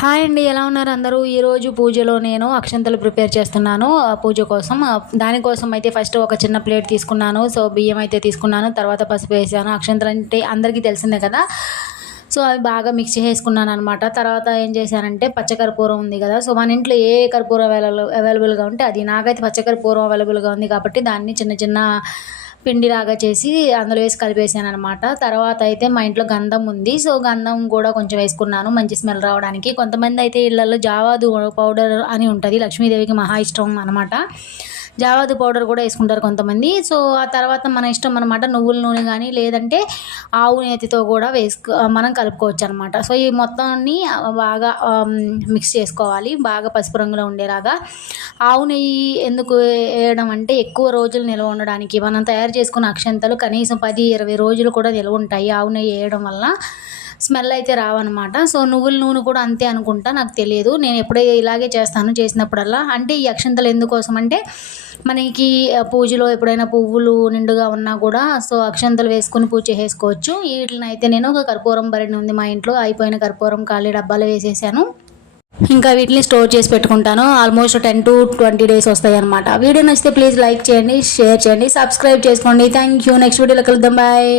Hi అండి, ఎలా ఉన్నారు అందరూ? ఈరోజు పూజలో నేను అక్షంతలు ప్రిపేర్ చేస్తున్నాను పూజ కోసం. దానికోసం అయితే ఫస్ట్ ఒక చిన్న ప్లేట్ తీసుకున్నాను. సో బియ్యం అయితే తీసుకున్నాను, తర్వాత పసుపు వేసాను. అక్షంతలు అంటే అందరికీ తెలిసిందే కదా. సో అవి బాగా మిక్స్ చేసుకున్నాను అనమాట. తర్వాత ఏం చేశానంటే పచ్చకర్పూరం ఉంది కదా, సో మన ఇంట్లో ఏ కర్పూరం అవైలబుల్గా ఉంటే అది. నాకైతే పచ్చకర్పూరం అవైలబుల్గా ఉంది కాబట్టి దాన్ని చిన్న చిన్న పిండిలాగా చేసి అందులో వేసి కలిపేసాను అనమాట. తర్వాత అయితే మా ఇంట్లో గంధం ఉంది, సో గంధం కూడా కొంచెం వేసుకున్నాను మంచి స్మెల్ రావడానికి. కొంతమంది అయితే ఇళ్ళల్లో జావాదు పౌడర్ అని ఉంటుంది, లక్ష్మీదేవికి మహా ఇష్టం అనమాట. జావాదు పౌడర్ కూడా వేసుకుంటారు కొంతమంది. సో ఆ తర్వాత మన ఇష్టం అనమాట. నువ్వుల నూనె కానీ లేదంటే ఆవు నేతితో కూడా మనం కలుపుకోవచ్చు అనమాట. సో ఈ మొత్తాన్ని బాగా మిక్స్ చేసుకోవాలి, బాగా పసుపు రంగులో ఉండేలాగా. ఆవు నెయ్యి ఎందుకు వేయడం అంటే ఎక్కువ రోజులు నిల్వ ఉండడానికి. మనం తయారు చేసుకున్న అక్షంతలు కనీసం 10-20 రోజులు కూడా నిల్వ ఉంటాయి ఆవు నెయ్యి వేయడం వల్ల. స్మెల్ అయితే రావన్నమాట. సో నువ్వుల నూనె కూడా అంతే అనుకుంటా, నాకు తెలియదు. నేను ఎప్పుడైతే ఇలాగే చేస్తాను చేసినప్పుడల్లా. అంటే ఈ అక్షంతలు ఎందుకోసం అంటే మనకి పూజలో ఎప్పుడైనా పువ్వులు నిండుగా ఉన్నా కూడా సో అక్షంతలు వేసుకొని పూజ చేసుకోవచ్చు. వీటిని అయితే నేను ఒక కర్పూరం భరణి ఉంది మా ఇంట్లో, అయిపోయిన కర్పూరం ఖాళీ డబ్బాలో వేసేసాను. ఇంకా వీటిని స్టోర్ చేసి పెట్టుకుంటాను. ఆల్మోస్ట్ 10 to 20 డేస్ వస్తాయి అనమాట. వీడియో నచ్చితే ప్లీజ్ లైక్ చేయండి, షేర్ చేయండి, సబ్స్క్రైబ్ చేసుకోండి. Thank you. నెక్స్ట్ వీడియోలో కలుద్దాం. బాయ్.